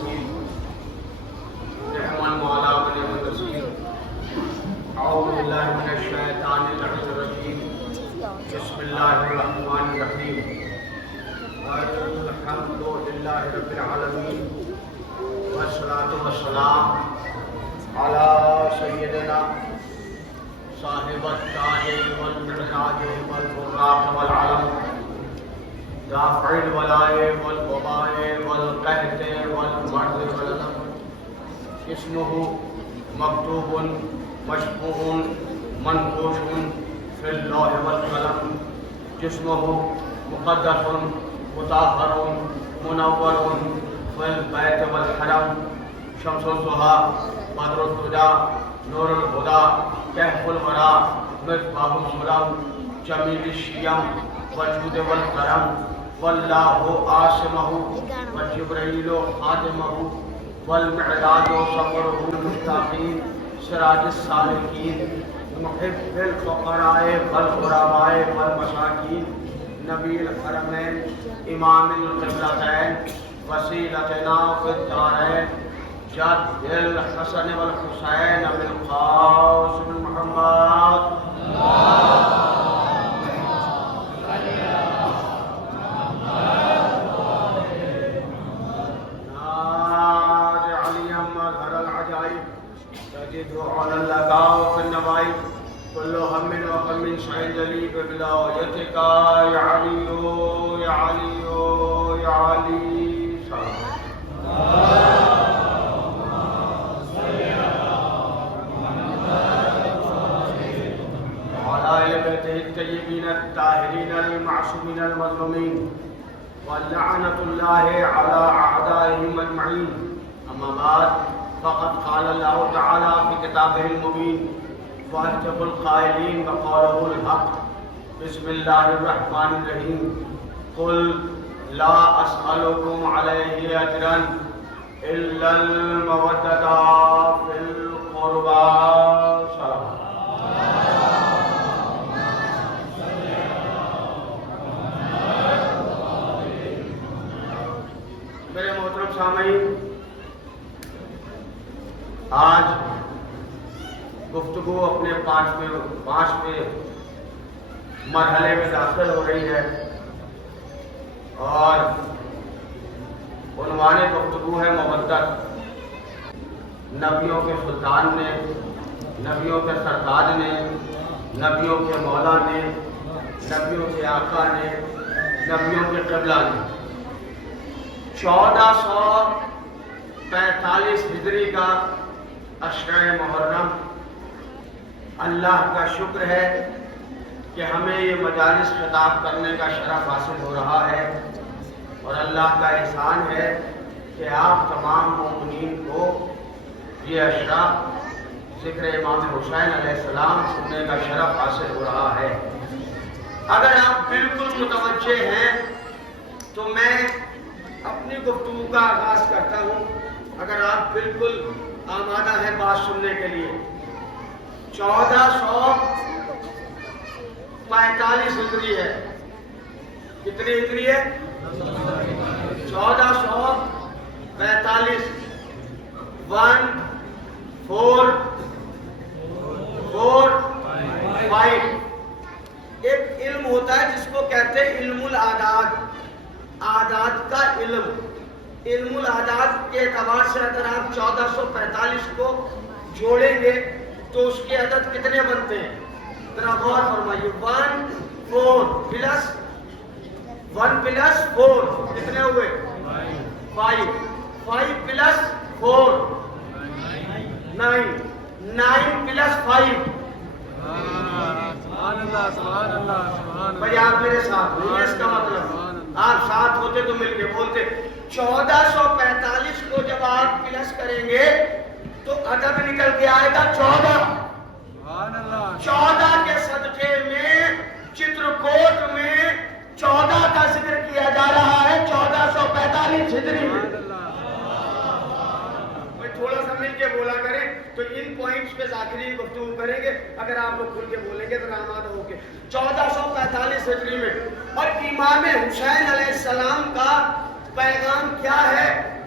الوكيل نعم المولى ونعم النصير. أعوذ بالله من الشيطان الرجيم. بسم الله الرحمن الرحيم. الحمد لله رب العالمين والصلاة والسلام على سيدنا صاحب التاج والمعراج والبراق والعلم دافع الولاء والوباء والقهر والمرض والألم. اسمه مكتوب مشفوع منقوش في اللوح والقلم. جسمه مقدس مطهر منور في البيت والحرم. شمس الضحى بدر الدجى نور الهدى كهف الورى مصباح الظلم جميل الشيم وجود والكرم. والله عاصمه وجبريل خادمه والمعراج سفره المستقيم سراج السالكين محب الفقراء والغرباء والمساكين نبی الحرمین امام القبلتین وسیلتنا فی الدارین جد الحسن والحسین بالقاسم محمد. ناج علی مظہر العجائب تجد علی اللقاء فی النوائب كل هم وغم سعيد لي بولايتك يا علي يا علي يا علي. وعلى آل بيته الطيبين الطاهرين المعصومين المظلومين ولعنة الله على أعدائهم أجمعين. أما بعد فقد قال الله تعالى في كتابه المبين وأصدق القائلين وقوله الحق. بسم الله الرحمن الرحيم. قل لا أسألكم عليه أجرا إلا المودة في القربى. میرے محترم سامعین، آج گفتگو اپنے پانچویں مرحلے میں داخل ہو رہی ہے اور عنوان گفتگو ہے مودت. نبیوں کے سلطان نے، نبیوں کے سرتاج نے، نبیوں کے مولا نے، نبیوں کے آقا نے، نبیوں کے قبلہ نے 1445 ہجری کا عشرہ محرم. اللہ کا شکر ہے کہ ہمیں یہ مجالس خطاب کرنے کا شرف حاصل ہو رہا ہے اور اللہ کا احسان ہے کہ آپ تمام مومنین کو یہ عشرہ ذکر امام حسین علیہ السلام سننے کا شرف حاصل ہو رہا ہے. اگر آپ بالکل متوجہ ہیں تو میں اپنی گفتگو کا آغاز کرتا ہوں. اگر آپ بالکل آمادہ ہیں بات سننے کے لیے. 1445 ہجری ہے. کتنی ہجری ہے؟ 1445. 1445. ایک علم ہوتا ہے جس کو کہتے ہیں علم العداد. اعداد کا علم. علم العداد کے اعتبار سے اگر آپ 1445 کو جوڑیں گے تو اس کے عدد کتنے بنتے ہیں؟ ذرا غور فرمائیے. 1 4 پلس 1 پلس 4 کتنے ہوئے؟ 5. 5 پلس 4 9. 9 پلس 5. بھائی آپ میرے ساتھ ہوئے. اس کا مطلب آپ ساتھ ہوتے تو مل کے بولتے. 1445 کو جب آپ پلس کریں گے تو عدد نکل کے آئے گا 14. 14 کے صدقے میں چترکوٹ میں 14 کا ذکر کیا جا رہا ہے 1445 ہجری میں. تھوڑا سا مل کے بولا کریں تو ان پوائنٹس پہ ذاکری گفتگو کریں گے. اگر آپ لوگ کھل کے بولیں گے تو آمادہ ہو کے 1445 ہجری میں. اور امام حسین علیہ السلام کا پیغام کیا ہے؟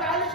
40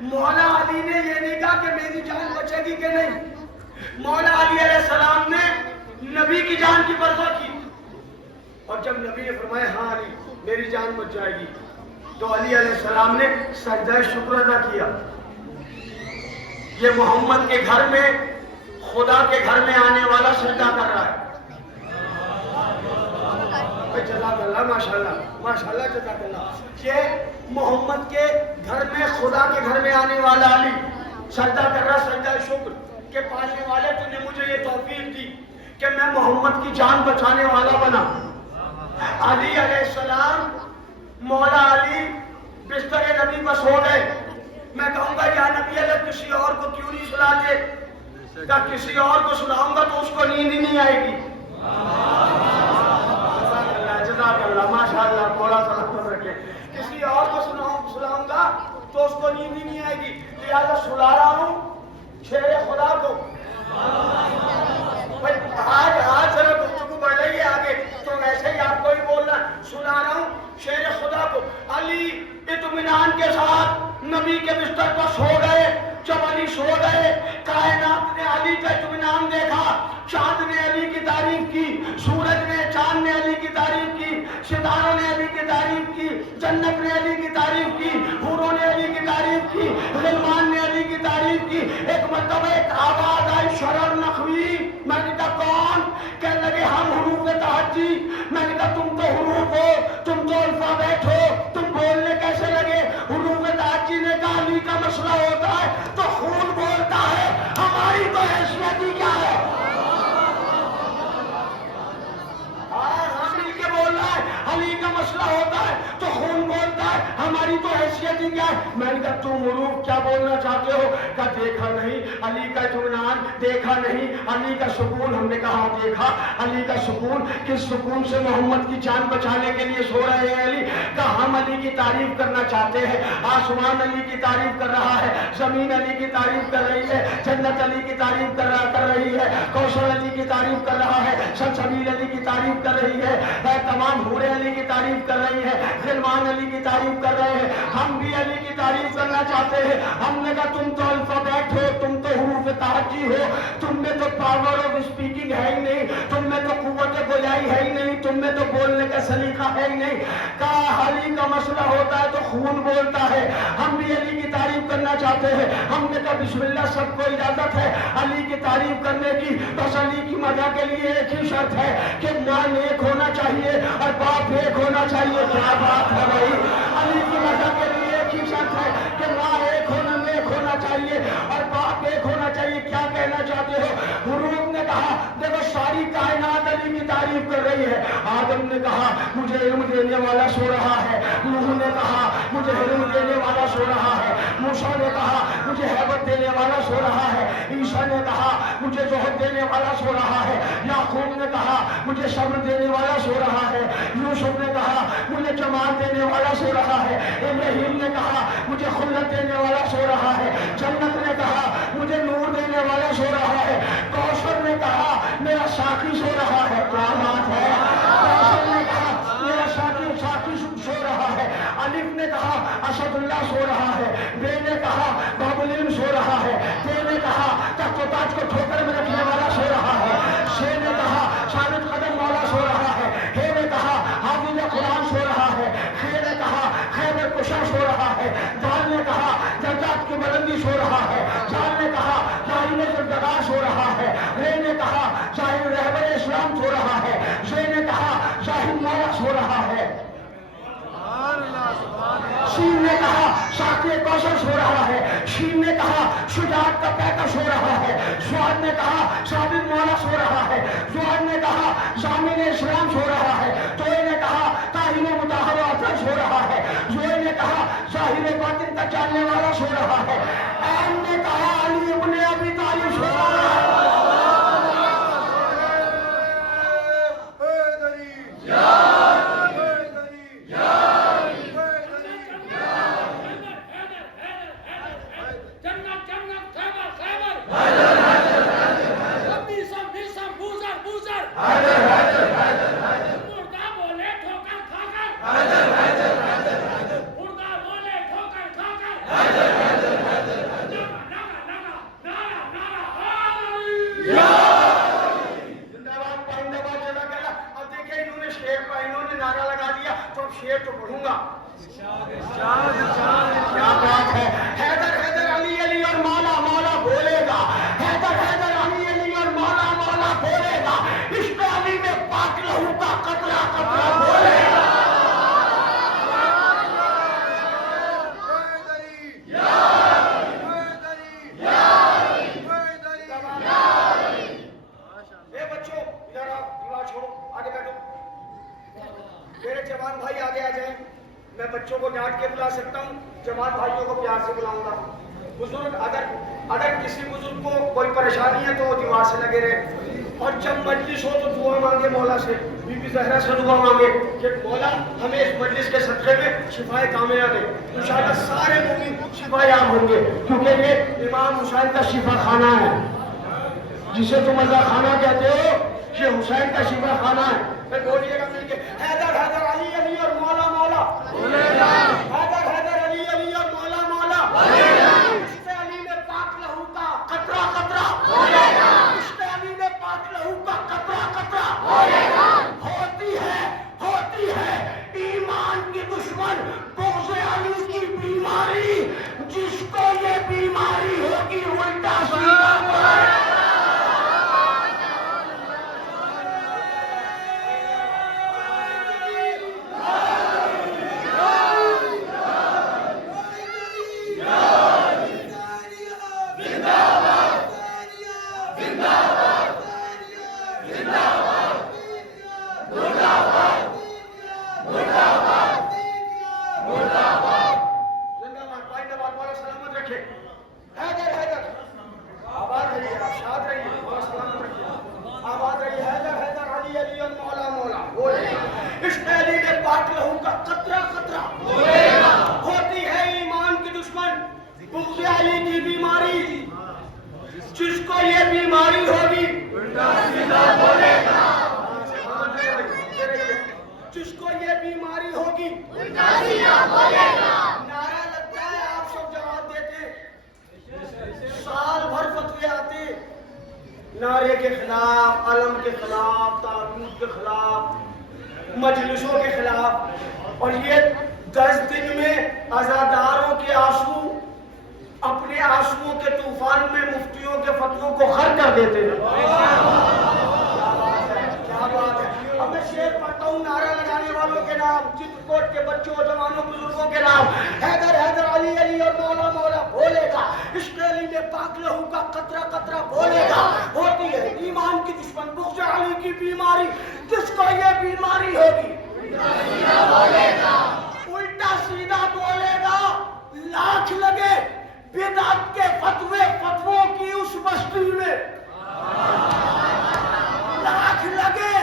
مولا علی نے یہ نہیں کہا کہ میری جان بچے گی کہ نہیں. مولا علی علیہ السلام نے نبی کی جان کی پرواہ کی، اور جب نبی نے فرمایا ہاں علی میری جان بچ جائے گی، تو علی علیہ السلام نے سجدہ شکر ادا کیا. یہ محمد کے گھر میں، خدا کے گھر میں آنے والا سجدہ کر رہا ہے. جزاک اللہ، ماشاءاللہ ماشاءاللہ، جزاک اللہ. کہ محمد کے گھر میں، خدا کے گھر میں آنے والا علی سجدہ کر رہا، سجدہ شکر کہ پالنے والے تو نے مجھے یہ توفیق دی کہ میں محمد کی جان بچانے والا بنا. علی علیہ السلام، مولا علی بستر نبی پر سو گئے. میں کہوں گا یا نبی اللہ کسی اور کو کیوں نہیں سلاتے؟ کہ کسی اور کو سلاؤں گا تو اس کو نیند ہی نہیں آئے گی. جزاک اللہ، ماشاءاللہ، مولا سلامت رکھے. کسی اور کو سلاؤں گا تو اس کو نیند ہی نہیں آئے گی، لہذا سلا رہا ہوں شیر خدا کو. آج ذرا گفتگو بڑھ رہی ہے آگے، تو ویسے ہی آپ کو ہی بولنا. سنا رہا ہوں شیر خدا کو. علی اطمینان کے ساتھ نبی کے بستر پر سو گئے. جب علی سو گئے، کائنات نے علی کا اطمینان دیکھا. چاند نے علی کی تعریف کی، سورج نے، چاند نے علی کی تعریف کی، ستاروں نے علی کی تعریف کی، جنت نے علی کی تعریف کی، حوروں نے علی کی تعریف کی، غلمان نے علی کی تعریف کی. ایک مرتبہ ایک آواز آئی شرر نخوی. میں نے کہا کون؟ کہنے لگے ہم حروف تہجی. میں نے کہا تم تو حروف ہو، تم تو الفابیٹ ہو، تم بولنے کیسے لگے؟ حروف تہجی نے کہا علی کا مسئلہ ہوتا ہے تو خون بولتا ہے، ہماری تو حیثیت ہی کیا ہے؟ مل کے بول رہا ہے علی کا مسئلہ ہوتا ہے تو خون بولتا ہے، ہماری تو حیثیت ہی کیا ہے؟ میں نے کہا تم حروف کیا بولنا چاہتے ہو؟ کہا دیکھا نہیں علی کا اطمینان، دیکھا نہیں علی کا سکون. ہم نے کہا دیکھا علی کا سکون. کس سکون سے محمد کی جان بچانے کے لیے سو رہے ہیں علی؟ کہا ہم علی کی تعریف کرنا چاہتے ہیں. آسمان علی کی تعریف کر رہا ہے، زمین علی کی تعریف کر رہی ہے، جنت علی کی تعریف کر رہی ہے، کوثر علی کی تعریف کر رہا ہے، سلسبیل علی کی تعریف کر رہی ہے، تمام حوریں علی کی تعریف کر رہی ہے، غلمان علی کی تعریف کر رہے ہیں. ہم بھی علی کی تعریف کرنا چاہتے ہیں. ہم نے کہا تم تو الفابیٹ ہو، تم تو حروف تہجی ہو، تم میں تو پاور آف اسپیکنگ ہے ہی نہیں، تم میں تو قوت گویائی ہے ہی نہیں، تم میں تو بولنے کا سلیقہ ہے ہی نہیں. کہا علی کا مسئلہ ہوتا ہے تو خون بولتا ہے، ہم بھی علی کی تعریف کرنا چاہتے ہیں. ہم نے کہا بسم اللہ، سب کو اجازت ہے علی کی تعریف کرنے کی. بس علی کی مدح کے لیے ایک ہی شرط ہے کہ ماں نیک ہونا چاہیے اور باپ نیک ہونا چاہیے. کیا بات ہے بھائی! علی کی مدح کے لیے ایک ہی شرط ہے کہ ماں نیک ہونا چاہیے اور باپ ایک ہونا چاہیے. کیا کہنا چاہتے ہو؟ حروف نے کہا دیکھو ساری کائنات علی کی تعریف کر رہی ہے. آدم نے کہا مجھے علم دینے والا سو رہا ہے. نوح نے کہا مجھے علم دینے والا سو رہا ہے. موسیٰ نے کہا مجھے ہیبت دینے والا سو رہا ہے. عیسیٰ نے کہا مجھے زہد دینے والا سو رہا ہے. یعقوب نے کہا مجھے صبر دینے والا سو رہا ہے. یوسف نے کہا مجھے جمال دینے والا سو رہا ہے. ابراہیم نے کہا مجھے خلت دینے والا سو رہا ہے. جنت نے کہا مجھے نور دینے والا سو رہا ہے. کوثر نے کہا میرا ساقی سو رہا ہے. کیا بات ہے! کوثر نے کہا میرا ساقی سو رہا ہے. الف نے کہا اسد اللہ سو رہا ہے. بے نے کہا بابلیم سو رہا ہے. تے نے کہا تخت و تاج کو ٹھوکر میں رکھنے والا سو رہا ہے. شے نے کہا ثابت قدم والا سو رہا ہے. ہے نے کہا حافظ قرآن سو رہا ہے. خے نے کہا خیبر کشا سو رہا ہے. دال نے کہا درجات کی بلندی سو رہا ہے. جال نے کہا ظاہر زندگاہ سو رہا ہے. رے نے کہا ظاہر رہبر اسلام سو رہا ہے. زے نے کہا ظاہر مولا سو رہا ہے. شین نے کہا ساقی کوثر سو رہا ہے. شین نے کہا شجاعت کا پیکر سو رہا ہے. سعد نے کہا ثابت مولا سو رہا ہے. زہد نے کہا ضامن اسلام سو رہا ہے. توئے نے کہا طاہر مطہر اطہر سو رہا ہے. زوئے نے کہا ظاہر باطن تک جاننے والا سو رہا ہے. عین نے کہا علی ابن ابی طالب سو رہا ہے. پڑھوں گا. کیا بات ہے. حیدر حیدر علی علی اور مولا مولا بولے گا. حیدر حیدر علی علی اور مولا مولا بولے گا. عشق علی میں پاک لہو کا قطرہ قطرہ بولے گا. جوان بھائی آگے آ جائیں. میں بچوں کو ڈانٹ کے بلا سکتا ہوں, جوان بھائیوں کو پیار سے بلاؤں گا. بزرگ اگر کسی بزرگ کو کوئی پریشانی ہے تو وہ دیوار سے لگے رہے, اور جب مجلس ہو تو دعا مانگے مولا سے, بی بی زہرا سے دعا مانگے کہ مولا ہمیں اس مجلس کے صدقے میں شفائے کاملہ دے. انشاءاللہ سارے مومن شفا یاب ہوں گے, کیونکہ یہ امام حسین کا شفا خانہ ہے. جسے تم رضا خانہ کہتے ہو, یہ حسین کا شفا خانہ ہے. پھر بولیے گا مل کے, حیدر حیدر علی علی اور مولا مولا بولے گا. حیدر حیدر علی علی اور مولا مولا بولے گا. عشق علی میں پاک لہو کا قطرہ قطرہ بولے گا. عشق علی میں پاک لہو کا قطرہ قطرہ بولے گا. ہوتی ہے ایمان کی دشمن بغض علی کی بیماری, جس کو یہ بیماری ہوگی الٹا سیدھا بولے گا. ہوتی ہے ایمان کی دشمن بغض علی کی بیماری, جس کو یہ بیماری ہوگی الٹا سیدھا بولے گا. جس کو یہ بیماری ہوگی الٹا سیدھا بولے گا. نعرہ لگتا ہے, آپ سب جواب دیتے, سال بھر فتوے آتے نعرے کے خلاف, علم کے خلاف, تابوت کے خلاف, مجلسوں کے خلاف, اور یہ 10 دن میں عزاداروں کے آنسو اپنے آنسوؤں کے طوفان میں مفتیوں کے فتووں کو خر کر دیتے ہیں. کیا بات ہے. اب میں شعر پڑھتا ہوں نعرہ لگانے والوں کے نام, چت کوٹ کے بچوں, جوانوں, بزرگوں کے نام. حیدر حیدر علی علی اور مولا مولا بولے گا. عشق علی میں پاک لہو کا قطرہ قطرہ بولے گا. ہوتی ہے ایمان کی دشمن بغض علی کی بیماری, جس کو یہ بیماری ہوگی الٹا سیدھا بولے گا. الٹا سیدھا بولے گا. لاکھ لگے بدعت کے فتووں کی اس بستی میں, لاکھ لگے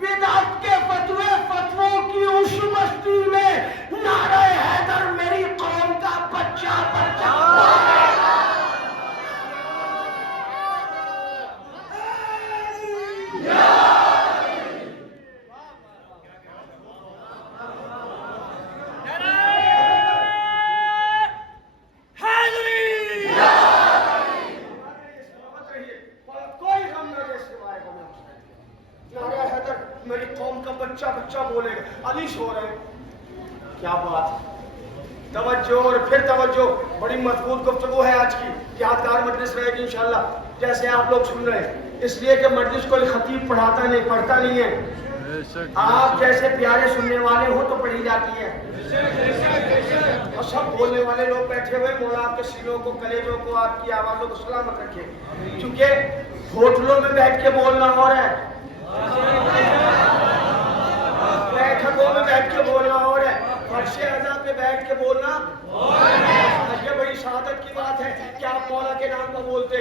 بدعت کے فتووں کی اس بستی میں, نعرہ حیدر میری قوم کا بچہ بچہ بولے گا. میری قوم کا بچہ بچہ بولے گا. علی سو رہے ہیں. کیا بات ہے. توجہ اور پھر توجہ. بڑی مضبوط گفتگو ہے آج کی, یادگار مجلس رہے گی انشاءاللہ, جیسے آپ لوگ سن رہے ہیں. اس لیے کہ مجلس کوئی خطیب پڑھاتا نہیں, پڑھتا نہیں ہے. آپ جیسے پیارے سننے والے ہو تو پڑھی جاتی ہے, اور سب بولنے والے لوگ بیٹھے ہوئے. مولا آپ کے سینوں کو, کلیجوں کو, آپ کی آوازوں کو سلامت رکھے. کیونکہ ہوٹلوں میں بیٹھ کے بولنا ہو رہا ہے, بیٹھکوں میں بیٹھ کے بولنا ہو رہا ہے, فرش رضا پہ بیٹھ کے بولنا. یہ بڑی سعادت کی بات ہے کہ آپ مولا کے نام پر بولتے.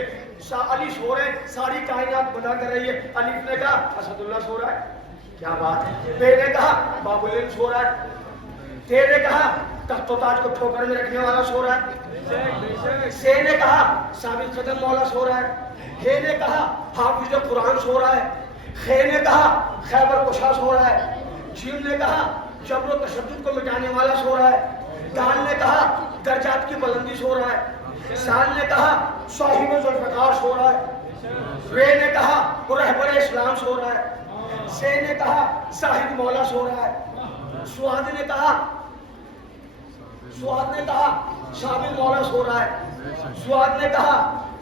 علی سو رہے, ساری کائنات بنا کر رہی ہے. علی نے کہا اسد اللہ سو رہا ہے. کیا بات ہے. بے نے کہا باب العلم سو رہا ہے. تے نے کہا تخت و تاج کو ٹھوکر میں رکھنے والا سو رہا ہے. سے نے کہا ثابت قدم مولا سو رہا ہے. ہے نے کہا حافظ قرآن سو رہا ہے. خے نے کہا خیبر کشا سو رہا ہے. جیم نے کہا جبر و تشدد کو مٹانے والا سو رہا ہے. دال نے کہا درجات کی بلندی سو رہا ہے. سال نے کہا صاحب ذوالفقار سو رہا ہے. رے نے کہا رہبر اسلام سو رہا ہے. سے نے کہا زاہد مولا سو رہا ہے. سعاد نے کہا سعاد نے کہا شامل مولا سو رہا ہے، سعاد نے کہا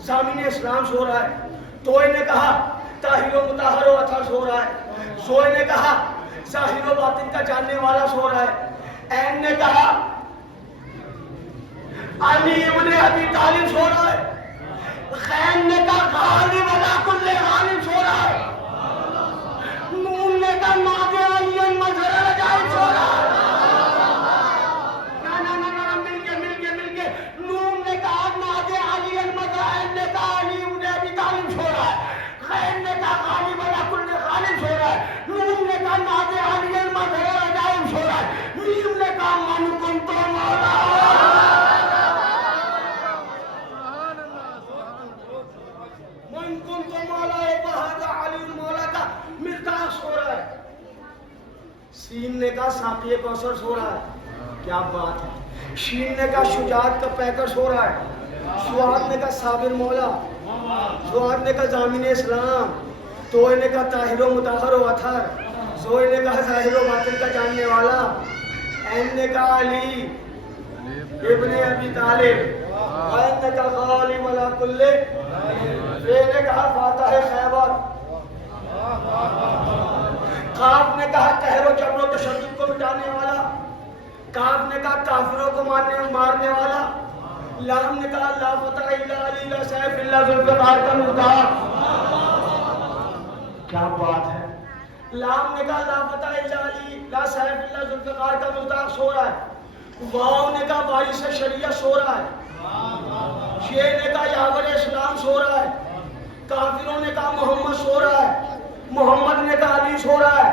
زامین اسلام سو رہا ہے، توئے نے کہا طاہر و مطہر و اطہر سو رہا ہے، زوئے نے کہا ظاہر و باطن کا جاننے والا سو رہا ہے، عین نے کہا علی ابن ابی طالب سو رہا ہے، غین نے کہا غالب علی کل غالب سو رہا ہے، نون نے کہا ناد علی مظہر العجائب سو رہا ہے، مل کے نون نے کہا ناد علی مظہر، عین نے کہا علی ابن ابی طالب سو رہا ہے، غین نے کہا غالب علی کل غالب سو رہا ہے، نون نے کہا ناد علی مظہر العجائب سو رہا ہے، میم نے کہا من کنت مولا، سین نے کہا ساقی کوثر سو رہا ہے، کیا بات ہے، شین نے کہا شجاعت کا پیکر سو رہا ہے، سعاد نے کہا صابر مولا، سعاد نے کہا زامین اسلام، توئے نے کہا طاہر و مطہر و اطہر، زوئے نے کہا ظاہر و باطن کا جاننے والا، عین نے کہا علی ابن ابی طالب، عین نے کہا غالب علی کل، فے نے کہا فاتح خیبر، قاف نے کہا قہر و جبر و تشدد کو مٹانے والا، کاف نے کہا کافروں کو مارنے والا، لام نے کہا لا فتح الا علی لا سیف الا ذوالفقار کا مزداق، کیا بات ہے، لام نے کہا لا فتح الا علی لا سیف الا ذوالفقار کا مزداق سو رہا ہے، واو نے کہا وارث شریعہ سو رہا ہے، شے نے کہا یاور اسلام سو رہا ہے، کافروں نے کہا محمد سو رہا ہے، محمد نے کہا علی سو رہا ہے،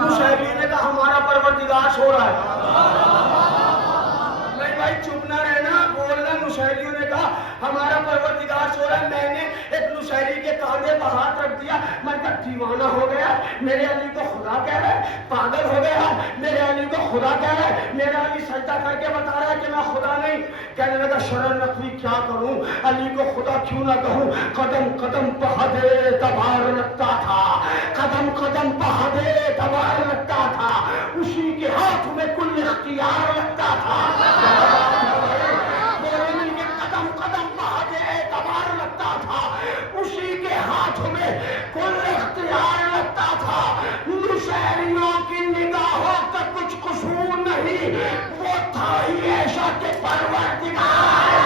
مشہبی نے کہا ہمارا پروردگار سو رہا ہے، نہیں بھائی چپ نہ رہنا، بولنا، مشہبیوں نے کہا ہمارا پروردگار سو رہا ہے، میں نے ایک مشہبی کے کاندھے پر ہاتھ رکھ دیا، میں کہا دیوانہ ہو گیا، میرے علی کو خدا کہہ رہا ہے، پاگل ہو گیا، میرے علی کو خدا کہہ رہا ہے، میرا علی سجدہ کر کے بتا رہا ہے کہ میں خدا نہیں، کہنے لگا شرن نقوی کیا کروں، علی کو خدا کیوں نہ کہوں، قدم قدم پہ حد اعتبار لگتا تھا، قدم قدم پہ حد اعتبار لگتا تھا، اسی کے ہاتھ میں کل اختیار لگتا تھا، میرے مل کے قدم قدم پہ حد اعتبار لگتا تھا، اسی کے ہاتھ میں کل اختیار لگتا تھا، نشہریوں کی نگاہوں کا کچھ قصور نہیں، وہ تھا ہی ایشا کے پروردگار،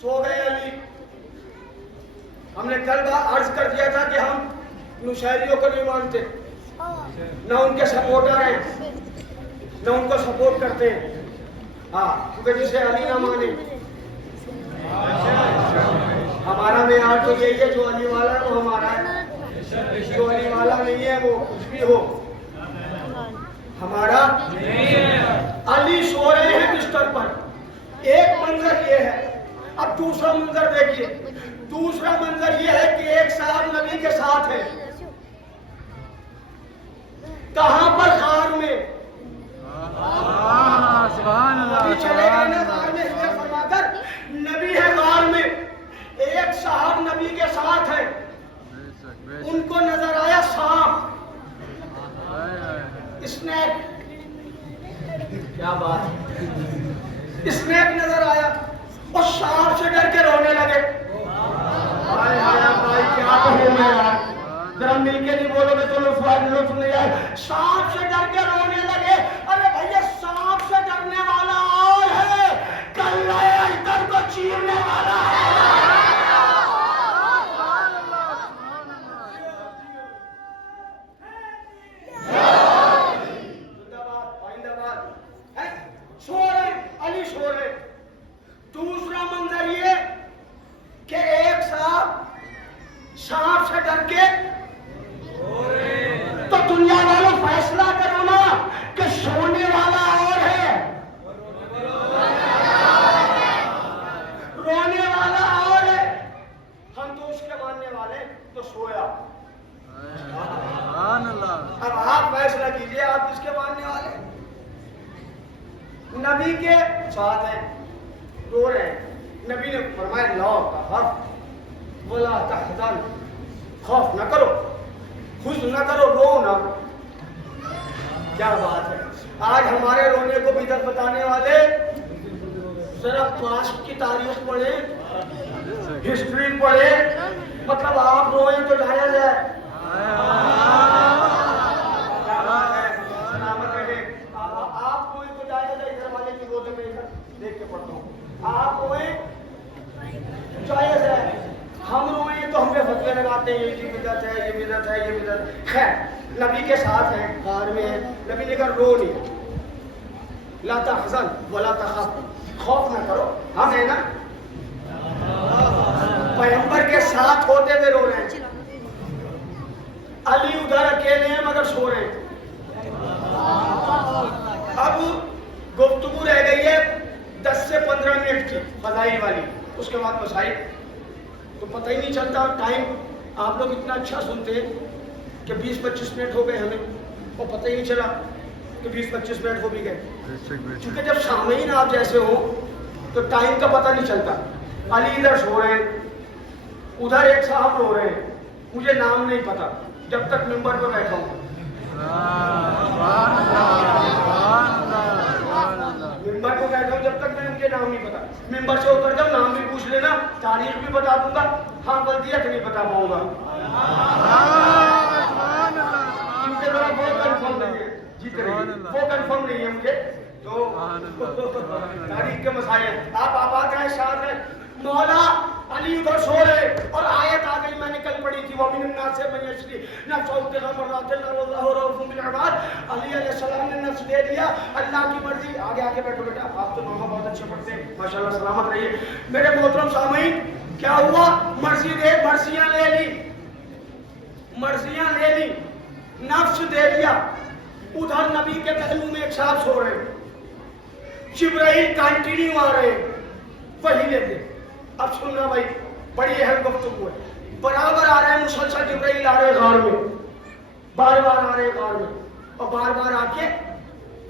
سو گئے علی۔ ہم نے کل عرض کر دیا تھا کہ ہم نشہریوں کو نہیں مانتے، نہ ان کے سپورٹر ہیں، نہ ان کو سپورٹ کرتے ہیں، ہاں کیونکہ جسے علی نہ مانے، ہمارا معیار تو یہی ہے، جو علی والا ہے وہ ہمارا ہے، جو علی والا نہیں ہے وہ کچھ بھی ہو ہمارا علی سو رہے ہیں بستر پر، ایک منظر یہ ہے۔ اب دوسرا منظر دیکھیے، دوسرا منظر یہ ہے کہ ایک صاحب نبی کے ساتھ ہے، کہاں پر؟ غار میں، نبی چلے گئے نا غار میں ہجرت فرما کر، نبی ہے غار میں، ایک صاحب نبی کے ساتھ ہے، ان کو نظر آیا سانپ، اسنیک، کیا بات ہے، اسنیک نظر آیا، اور سانپ سے ڈر کے رونے لگے، ہائے ہائے بھائی کیا کہوں میں یار، ذرا مل کے نہیں بولو گے تو لطف نہیں آئے، سانپ سے ڈر کے رونے لگے۔ ارے بھیا سانپ سے ڈرنے والا اور ہے، کلہ اجدر کو چیرنے والا ہے۔ علی سو رہے۔ دوسرا منظر یہ کہ ایک صاحب سانپ سے ڈر کے تو دنیا والوں فیصلہ کرو نا کہ سونے والا اور ہے، رونے والا اور ہے، ہم تو اس کے ماننے والے تو سویا، اب آپ فیصلہ کیجئے آپ کس کے ماننے والے؟ نبی کے ساتھ ہیں، رو رہے ہیں، نبی نے فرمایا لا تخف ولا تحزن، خوف نہ کرو، حزن نہ کرو، رو نہ۔ کیا بات ہے! آج ہمارے رونے کو بدعت بتانے والے ذرا پاسٹ کی تاریخ پڑھیں، ہسٹری پڑھیں، مطلب آپ روئیں تو جائز ہے۔ سلامت رہے، آپ روئیں تو جائز ہے، ادھر والے کی روزے میں دیکھ کے پڑھتا ہوں، آپ روئیں جائز ہے، ہم روئیں تو ہم پہ فتوے لگاتے ہیں یہ بدعت ہے، یہ بدعت ہے، یہ بدعت۔ خیر نبی کے ساتھ ہیں، غار میں ہیں، نبی نے کہا رو نہیں، لا تحزن ولا تخف، خوف نہ کرو، ہم ہیں نا، پیغمبر کے ساتھ ہوتے ہوئے رو رہے ہیں۔ علی ادھر اکیلے ہیں مگر سو رہے ہیں۔ اب گفتگو رہ گئی ہے 10 سے 15 منٹ کی فضائل والی، اس کے بعد مسائل تو پتہ ہی نہیں چلتا ٹائم۔ آپ لوگ اتنا اچھا سنتے ہیں کہ 20-25 منٹ ہو گئے ہمیں، اور پتہ ہی نہیں چلا کہ 20-25 منٹ ہو بھی گئے، کیونکہ جب سامعین آپ جیسے ہو تو ٹائم کا پتہ نہیں چلتا۔ علی ادھر سو رہے ہیں، ادھر ایک صاحب رو رہے ہیں، مجھے نام نہیں پتا جب تک ممبر پہ بیٹھا ہوں، ممبر پہ بیٹھا ہوں جب تک میں ان کے نام نہیں پتا، ممبر سے اتر جاؤ نام بھی پوچھ لینا، تاریخ بھی بتا دوں گا، ہاں بلدیت نہیں بتا پاؤں گا، کیونکہ میرا وہ کنفرم نہیں ہے، جیتے رہیے وہ کنفرم نہیں ہے مجھے، تو تاریخ کے مسائل آپ آباد ہیں، شاد ہیں۔ مولا علی ادھر سو رہے اور آیت آ گئی، میں نے کل پڑھی تھی، وَمِنَ النَّاسِ مَن يَشْرِي نَفْسَهُ ابْتِغَاءَ مَرْضَاتِ اللَّهِ وَاللَّهُ رَءُوفٌ بِالْعِبَادِ۔ علی علیہ السلام نے نفس دے دیا، اللہ کی مرضی۔ آگے بیٹھو بیٹا، آپ تو نامہ بہت اچھے پڑھتے ہیں، ماشاءاللہ، سلامت رہیے۔ میرے محترم سامعین، کیا ہوا؟ مرضی دے، مرضیاں لے لی، مرضیاں لے لی، نفس دے دیا۔ ادھر نبی کے پہلو میں ایک صاحب سو رہے ہیں، جبرائیل کنٹینیو آ رہے ہیں، وہی لیتے۔ اب سننا بھائی، بڑی اہم گفتگو ہے، برابر آ رہے ہیں، مسلسل جبرائیل آ رہے ہیں غار میں، بار بار آ رہے ہیں غار میں، اور بار بار آ کے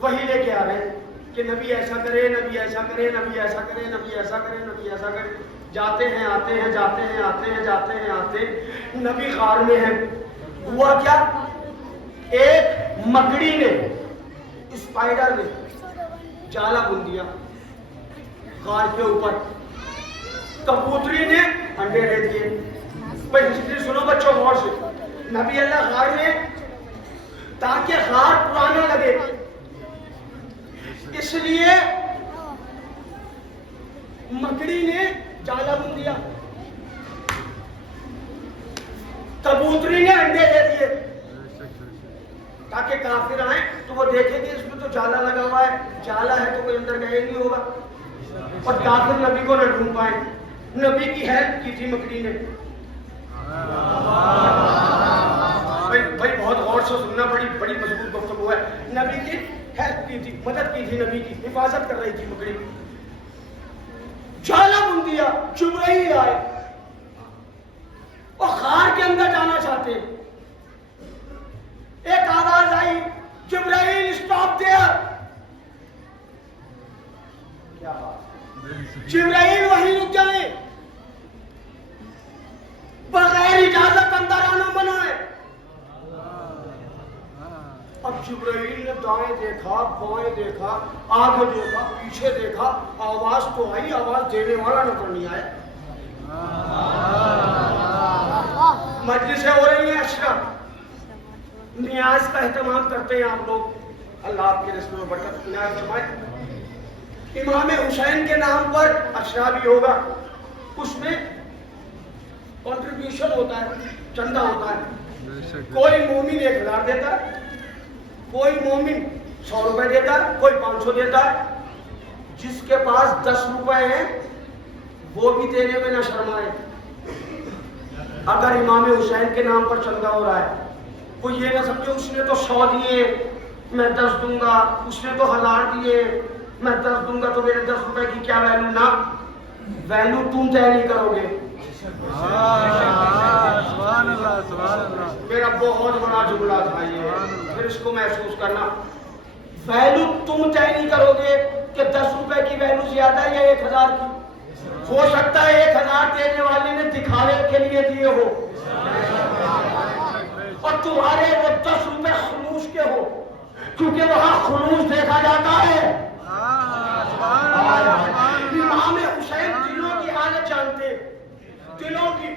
وہی لے کے آ رہے ہیں کہ نبی ایسا کرے، نبی ایسا کرے، نبی ایسا کرے، نبی ایسا کرے، نبی ایسا کرے۔ جاتے ہیں آتے ہیں، جاتے ہیں آتے ہیں، جاتے ہیں آتے ہیں، نبی غار میں ہے۔ ہوا کیا؟ ایک مکڑی نے، اسپائڈر نے جالا بن دیا غار کے اوپر، کبوتری نے انڈے دے دیے۔ بھائی ہسٹری سنو بچوں غور سے، نبی اللہ غار میں تاکہ غار پرانا لگے، اس لیے مکڑی نے جالا بن دیا، کبوتری نے انڈے دے دیے، تاکہ کافر آئیں تو وہ دیکھیں گے اس میں تو جالا لگا ہوا ہے، جالا ہے تو کوئی اندر گئے نہیں ہوگا، اور کافر نبی کو نہ ڈھونڈ پائیں۔ نبی کی ہیلپ کی تھی مکڑی نے۔ بھائی بہت غور سے سننا، بڑی مضبوط گفتگو ہے۔ نبی کی ہیلپ کی تھی، مدد کی تھی، نبی کی حفاظت کر رہی تھی مکڑی، جالا بن دیا۔ جبرائیل آئے اور غار کے اندر جانا چاہتے ہیں، ایک آواز آئی، جبرائیل اسٹاپ دیئر۔ کیا بات، جبرائیل وہیں رک جائیں، بغیر اجازت اندر آنا منع ہے۔ اب جبرائیل نے دائیں دیکھا، بائیں دیکھا، آگے دیکھا، پیچھے دیکھا، آواز تو آئی، آواز دینے والا نظر نہیں آیا۔ مجلسیں ہو رہی ہیں، اشرف نیاز کا اہتمام کرتے ہیں آپ لوگ، اللہ آپ کے رزق میں برکت عنایت فرمائے۔ امام حسین کے نام پر اشرا بھی ہوگا، اس میں کنٹریبیوشن ہوتا ہے، چندہ ہوتا ہے، کوئی مومن 1000 دیتا ہے، کوئی مومن 100 روپے دیتا ہے، کوئی 500 دیتا ہے۔ جس کے پاس 10 روپے ہیں وہ بھی دینے میں نہ شرمائے۔ اگر امام حسین کے نام پر چندہ ہو رہا ہے، وہ یہ نہ سمجھے اس نے تو 100 دیے میں 10 دوں گا، اس نے تو 1000 دیے میں 10 دوں گا، تو میرے 10 روپے کی کیا ویلو؟ نہ، ویلو تم طے نہیں کرو گے۔ میرا بہت بڑا جملہ تھا یہ. پھر اس کو محسوس کرنا. ویلو تم طے نہیں کرو گے کہ 10 روپے کی ویلو زیادہ ہے یا 1000 کی. ہو سکتا ہے 1000 دینے والے نے دکھاوے کے لیے دیے ہو اور تمہارے وہ 10 روپے خلوص کے ہو, کیونکہ وہاں خلوص دیکھا جاتا ہے. امام حسین دلوں کی حالت جانتے, دلوں کی,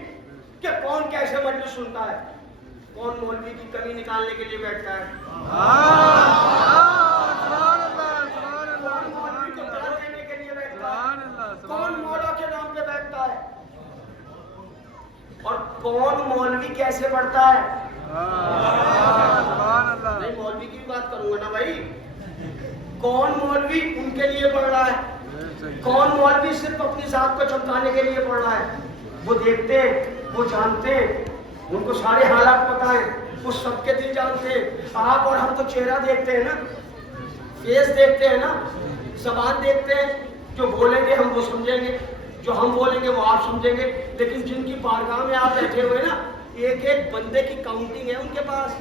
کہ کون کیسے مجلس سنتا ہے, کون مولوی کی کمی نکالنے کے لیے بیٹھتا ہے, کون مولوی کو دعا دینے کے لیے بیٹھتا ہے, کون مولا کے نام پہ بیٹھتا ہے, اور کون مولوی کیسے پڑھتا ہے. نہیں, مولوی کی بات کروں گا نا بھائی. کون مولوی ان کے لیے پڑھ رہا ہے, کون مولوی صرف اپنی ذات کو چمکانے کے لیے پڑھ رہا ہے. وہ دیکھتے, وہ جانتے, ان کو سارے حالات پتہ ہیں, وہ سب کے دل جانتے. آپ اور ہم تو چہرہ دیکھتے ہیں نا, فیس دیکھتے ہیں نا, زبان دیکھتے ہیں. جو بولیں گے ہم وہ سمجھیں گے, جو ہم بولیں گے وہ آپ سمجھیں گے. لیکن جن کی بارگاہ میں آپ بیٹھے ہوئے نا, ایک ایک بندے کی کاؤنٹنگ ہے ان کے پاس.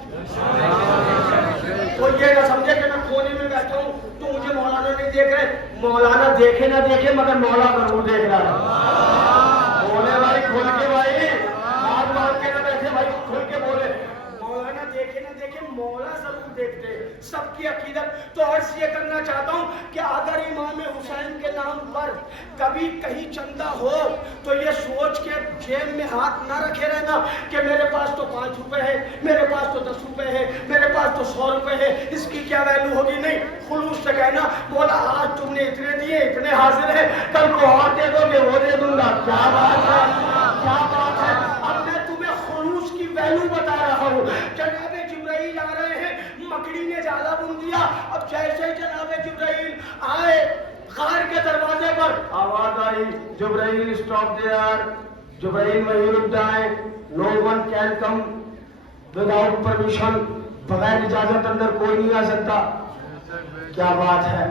کوئی یہ نہ سمجھے کہ میں کونے میں بیٹھا ہوں تو مجھے مولانا نہیں دیکھ رہے. مولانا دیکھے نہ دیکھے مگر مولا ضرور دیکھ رہا ہے. بولے بھائی کھول کے, بھائی ہاتھ مار کے نہ بیٹھے, بھائی کھول کے بولے. مولانا دیکھے نہ دیکھے مولا ضرور دیکھتے. سب کی عقیدت. تو عرض یہ کرنا چاہتا ہوں کہ اگر امام حسین کے نام پر کبھی کہیں چندہ ہو تو یہ سوچ کے جیب میں ہاتھ نہ رکھے رہنا کہ میرے پاس تو 5 روپے ہے, میرے پاس تو 10 روپے ہے, میرے پاس تو 100 روپے ہے, اس کی کیا ویلو ہوگی. نہیں, خلوص سے کہنا مولا آج تم نے اتنے دیے, اتنے حاضر ہیں, کل کو اور دے دو گے وہ دے دوں گا. کیا بات ہے, کیا بات ہے. اب میں تمہیں خلوص کی ویلو بتا رہا ہوں. جناب جبرائیل آ رہے ہیں, مکڑی نے جالا بن دیا. اب جیسے جناب جبرائیل آئے غار کے دروازے پر, آواز آئی جبرائیل اسٹاپ دیئر. جبرائیل وہیں رک جائیں. No one can come without permission. بغیر اجازت اندر کوئی نہیں آ سکتا. کیا بات ہے.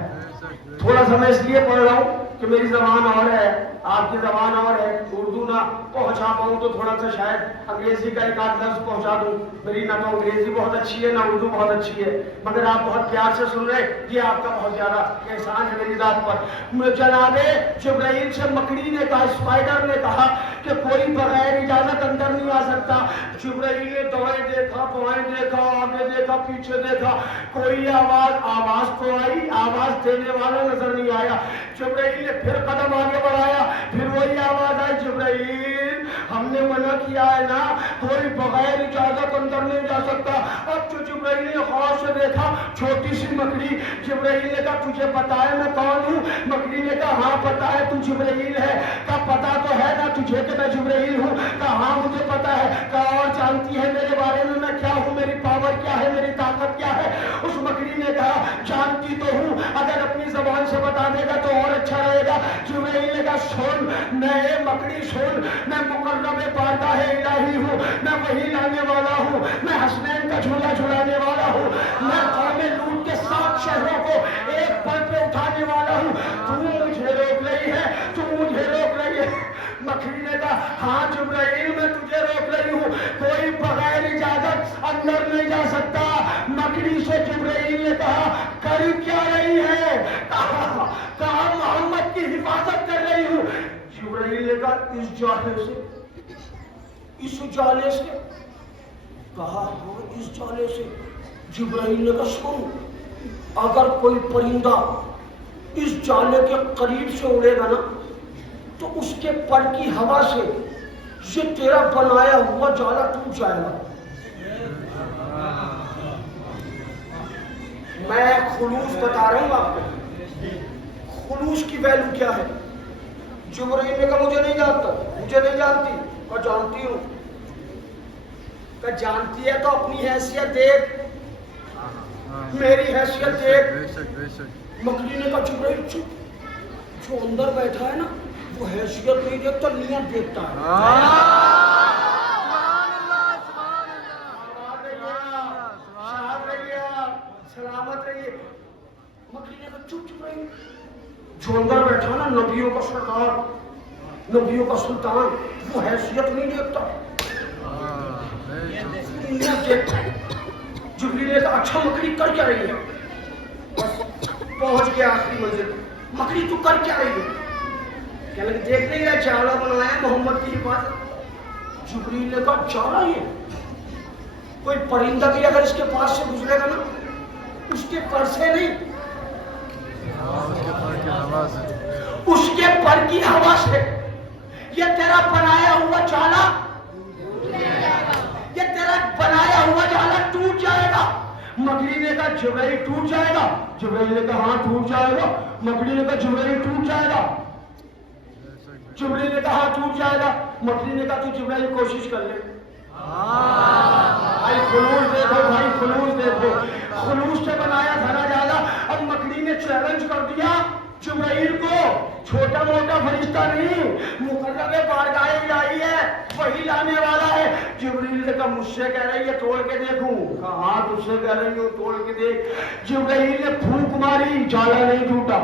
تھوڑا سا میں اس لیے پڑھ رہا ہوں کہ میری زبان اور ہے, آپ کی زبان اور ہے. اردو نہ پہنچا پاؤں تو تھوڑا سا شاید انگریزی کا ایک آدھ لفظ پہنچا دوں. میری نہ تو انگریزی بہت اچھی ہے نہ اردو بہت اچھی ہے, مگر آپ بہت پیار سے سن رہے, یہ آپ کا بہت زیادہ احسان ہے میری ذات پر. جناب جبرائیل سے مکڑی نے کہا, اسپائڈر نے کہا کہ کوئی بغیر اجازت اندر نہیں آ سکتا. جبرائیل نے دائیں دیکھا, بائیں دیکھا, آگے دیکھا, پیچھے دیکھا, کوئی آواز تو آئی, آواز دینے والا نظر نہیں آیا. جبرائیل نے پھر قدم آگے بڑھایا, پھر وہی آواز آئی, جبرائیل ہم نے منع کیا ہے نا, کوئی بغیر اجازت اندر نہیں جا سکتا. اب جو جبرائیل نے غور سے دیکھا, چھوٹی سی مکڑی. جبرائیل نے کہا تجھے پتا ہے میں کون ہوں؟ مکڑی نے کہا ہاں پتا ہے تو جبرائیل ہے. کہا پتا تو ہے نا تجھے کہ میں جبرائیل ہوں؟ کہا ہاں مجھے پتا ہے. کہا اور جانتی ہے میرے بارے میں کیا ہوں, میری پاور کیا ہے, میری طاقت کیا ہے؟ اس مکڑی نے کہا جانتی تو ہوں, اگر اپنی زبان سے بتا دے گا تو اور اچھا رہے گا. جبرائیل نے کہا سن, میں مکڑی سن, میں مقرب بارگاہ الہی ہوں, میں وہی لانے والا ہوں, میں حسنین کا جھولا جھلانے والا ہوں, میں قوم لوط کے 7 شہروں کو ایک پل پہ اٹھانے والا ہوں. تو مجھے روک رہی ہے, تو مجھے روک رہی ہے. مکڑی نے کہا ہاں جبرائیل میں تجھے روک رہی ہوں, کوئی بغیر اجازت اندر نہیں جا سکتا. مکڑی سے جبرائیل نے کہا کر کیا رہی ہے؟ کہا محمد کی حفاظت کر رہی ہوں. جبرائیل نے کہا اس جالے سے, اس جالے سے؟ کہا ہاں اس جالے سے. جبرائیل نے کہا سن, اگر کوئی پرندہ اس جالے کے قریب سے اڑے گا نا تو اس کے پر کی ہوا سے یہ تیرا بنایا ہوا جالا ٹوٹ جائے گا. میں خلوص بتا رہا ہوں آپ کو, خلوص کی ویلو کیا ہے. جبرائیل نے کہا مجھے نہیں جانتا, مجھے نہیں جانتی. کہا جانتی ہوں. کہا جانتی ہے تو اپنی حیثیت دیکھ, میری حیثیت دیکھ. مکڑی نے کہا جبرائیل چپ, جو اندر بیٹھا ہے نا وہ حیثیت نہیں دیکھتا, نیت دیکھتا ہے. سلامت رہیے. مکڑی نے کہا چپ چپ رہیے, جو اندر بیٹھا نا نبیوں کا سردار, نبیوں کا سلطان, وہ حیثیت نہیں دیکھتا. جبریل نے کہا اچھا مکڑی کر کیا رہی ہے؟ پہنچ گیا آخری منزل. مکڑی تو کر کیا رہی ہے؟ کہنے لگے دیکھ نہیں رہا جالا بنایا ہے محمد کی حفاظت. جبریل نے کہا جالا یہ کوئی پرندہ بھی اگر اس کے پاس سے گزرے گا نا اس کے پر سے نہیں اس کے پر کی ہوا سے یہ تیرا بنایا ہوا جالا یہ تیرا بنایا ہوا جالا ٹوٹ جائے گا. مکڑی نے کہا جبرائیل ٹوٹ جائے گا. جبرائیل نے کہا ہاں ٹوٹ جائے گا. مکڑی نے کہا جبرائیل ٹوٹ جائے گا. جبرائیل نے کہا ہاں ٹوٹ جائے گا. مکڑی نے کہا تو جبرائیل کوشش کر لے. بھائی خلوص دیکھو بھائی خلوص دیکھو خلوص سے بنایا دھرا جالا. اب مکڑی نے چیلنج کر دیا جبرائیل کو. چھوٹا موٹا فرشتہ نہیں مقرب بارگاہ الہی ہے وہی لانے والا ہے. جبرائیل نے کہا مجھ سے کہہ رہی ہے توڑ کے دیکھوں. کہا ہاں تجھ سے کہہ رہی ہوں توڑ کے دیکھ. جبرائیل نے پھونک ماری جالا نہیں ٹوٹا.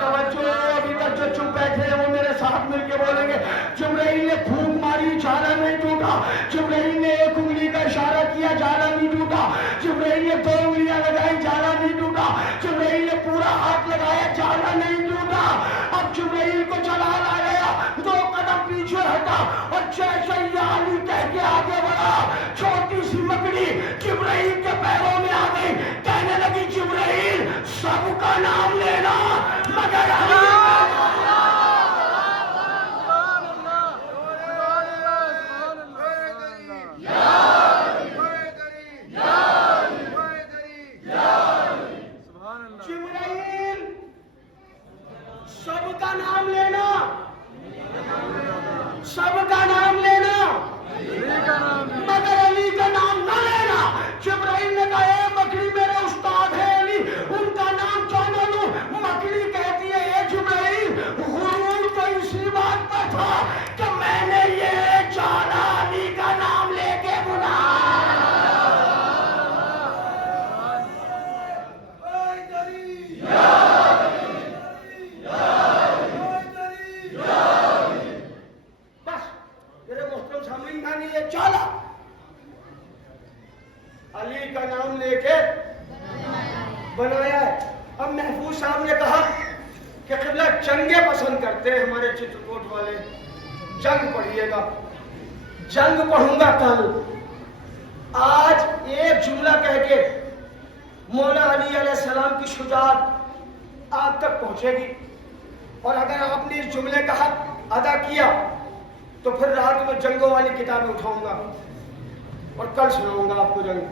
توجہ ابھی تک جو چپ بیٹھے ہیں وہ میرے ساتھ مل کے بولیں گے جبرائیل نے پھونک ماری جالا نہیں ٹوٹا. جبرائیل نے ایک انگلی کا اشارہ کیا جالا نہیں ٹوٹا. جبرائیل نے دو انگلیاں لگائی جالا نہیں ٹوٹا. جبرائیل نے پورا ہاتھ لگایا جالا نہیں ٹوٹا. اب جبرائیل کو جلال آ گیا. دو قدم پیچھے ہٹا اور جیسے یا علی کہہ کے آگے بڑھا چھوٹی سی مکڑی جبرائیل کے پیروں میں آ گئی. کہنے لگی جبرائیل سب کا نام لینا مگر علی سب کا نام لینا مگر علی کا نام نہ لینا. جبرائیل نے کہا اے مکڑی میرے استاد ہے علی ان کا نام کیوں نہ لوں. مکڑی کہتی ہے اے جبرائیل غرور تو اسی بات پر تھا کہ میں نے یہ جالا علی کا نام لے کے بلایا. علی کا نام لے کے بنایا ہے. اب محفوظ صاحب نے کہا کہ قبلہ جنگیں پسند کرتے ہیں ہمارے چترکوٹ والے. جنگ پڑھیے گا. جنگ پڑھوں گا کل. آج ایک جملہ کہہ کے مولا علی علیہ السلام کی شجاعت آپ تک پہنچے گی اور اگر آپ نے اس جملے کا حق ادا کیا تو پھر رات میں جنگوں والی کتابیں اٹھاؤں گا اور کل سناؤں گا آپ کو جنگ.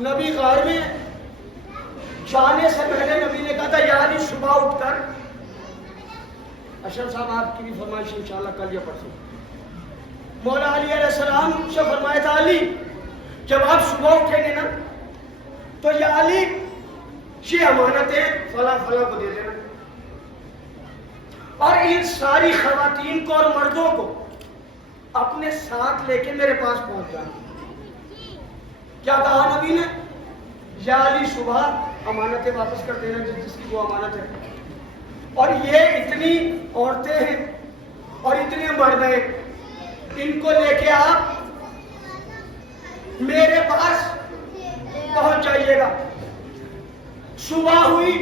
نبی غار میں جانے سے پہلے نبی نے کہا تھا یا علی صبح اٹھ کر. اشرف صاحب آپ کی بھی فرمائش انشاءاللہ کل یا پرسوں. مولا علی علیہ السلام سے فرمایا تھا علی جب آپ صبح اٹھیں گے نا تو یا علی یہ امانتیں فلاں فلاں کو دے دینا اور ان ساری خواتین کو اور مردوں کو اپنے ساتھ لے کے میرے پاس پہنچ جانا. کیا کہا نبی نے؟ یا علی صبح امانتیں واپس کر دینا جس کی جو امانت ہے. اور یہ اتنی عورتیں ہیں اور اتنے مرد ہیں ان کو لے کے آپ میرے پاس پہنچ جائیے گا. صبح ہوئی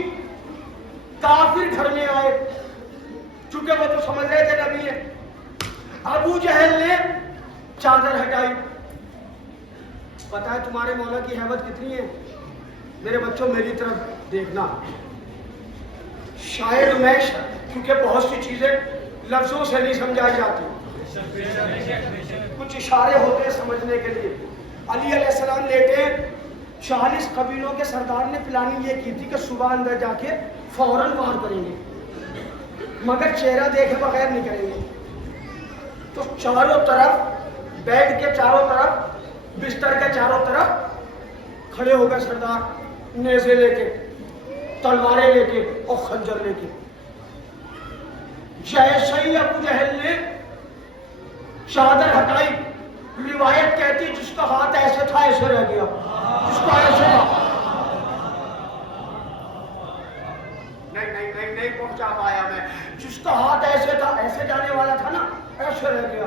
کافر گھر میں آئے چونکہ وہ تو سمجھ رہے تھے نبی ہے. ابو جہل نے چادر ہٹائی. پتا ہے تمہارے مولا کی ہیبت کتنی ہے؟ میرے بچوں میری طرف دیکھنا. شاید میں کیونکہ بہت سی چیزیں لفظوں سے نہیں سمجھائی جاتی کچھ اشارے ہوتے ہیں سمجھنے کے لیے. علی علیہ السلام لیٹے 40 قبیلوں کے سردار نے پلاننگ یہ کی تھی کہ صبح اندر جا کے فوراً وار کریں گے مگر چہرہ دیکھے بغیر نہیں کریں گے. تو چاروں طرف بیڈ کے چاروں طرف بستر کے چاروں طرف کھڑے ہو گئے سردار نیزے لے کے تلواریں لے کے اور خنجر لے کے. جیسے ہی ابو جہل نے چادر ہٹائی روایت کہتی جس کا ہاتھ ایسے تھا ایسے رہ گیا جس کا ایسے تھا نہیں پہنچا پایا میں. جس کا ہاتھ ایسے تھا ایسے جانے والا تھا نا ایسے رہ گیا.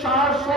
400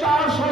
400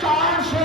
400